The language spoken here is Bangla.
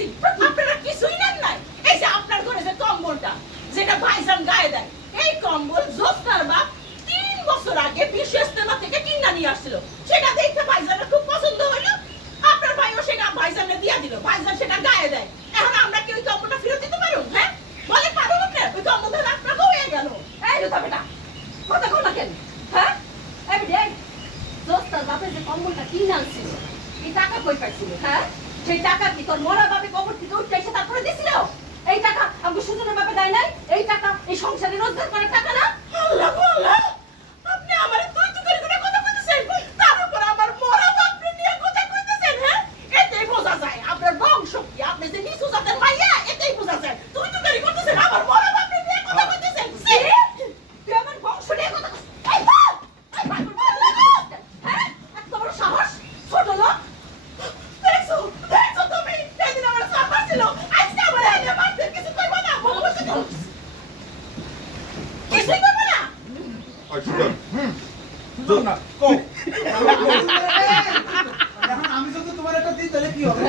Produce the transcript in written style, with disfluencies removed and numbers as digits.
দেখছি আপনারা কিছুই নেন নাই। এই যে আপনার ঘরে যে কম্বলটা যেটা ভাইজান গায়ে দেয়, এই কম্বল জোস্তার বাপ 3 বছর আগে বিশ্ব ইস্তেমা থেকে কিনা নিয়ে আসছিল। সেটা দেখে ভাইজানের খুব পছন্দ হলো, আপনার ভাইও সেটা ভাইজানকে দিয়ে দিল, ভাইজান সেটা গায়ে দেয়। এখন আমরা কি ওই কম্বলটা ফেরত দিতে পারবো? হ্যাঁ বলে পারবো না? ওই কম্বল ধরে আপনাকে হয়ে গেল। এই রুতা বেটা কথা কল না কেন? হ্যাঁ এই দেখ দোস্তার বাপে যে কম্বলটা কিনে আনছিল এই টাকা কই পাইছিল? হ্যাঁ সেই টাকা কি তোর মরা বাপে কবর থেকে উঠে এসে তারপরে দিছিল? এই টাকা আমাকে সুজনের বাপে দেয় নাই? এই টাকা এই সংসারে রোজগার করার টাকা না? আল্লাহ গো আল্লাহ, আপনি আমারে তুই তুই করে কথা কইতেছেন, তার উপর আমার মরা বাপরে নিয়ে কথা কইতেছেন। হ্যাঁ এতেই বোঝা যায় আপনার বংশ কি, আপনি যে নিচু জাতের মাইয়া, এতেই বোঝা যায়। তুই তুই করে করতেছেন, আমার মরা বাপরে নিয়ে কথা কইতেছেন। কি? তুই আমার বংশ নিয়ে কথা কইছিস? এই বাপ! এই বাপ! হ্যাঁ এত বড় সাহস ছোট লোক! দেখছো দেখছো তুমি সেদিন আমার সাফার ছিল, আজকে আমার এনে মারতে কিছু কইবো না, বলবো তো কিছুই করবো না। ওই সুজন শোন না কও এখন আমি যদি তোমার একটা দিই তাহলে কি হবে?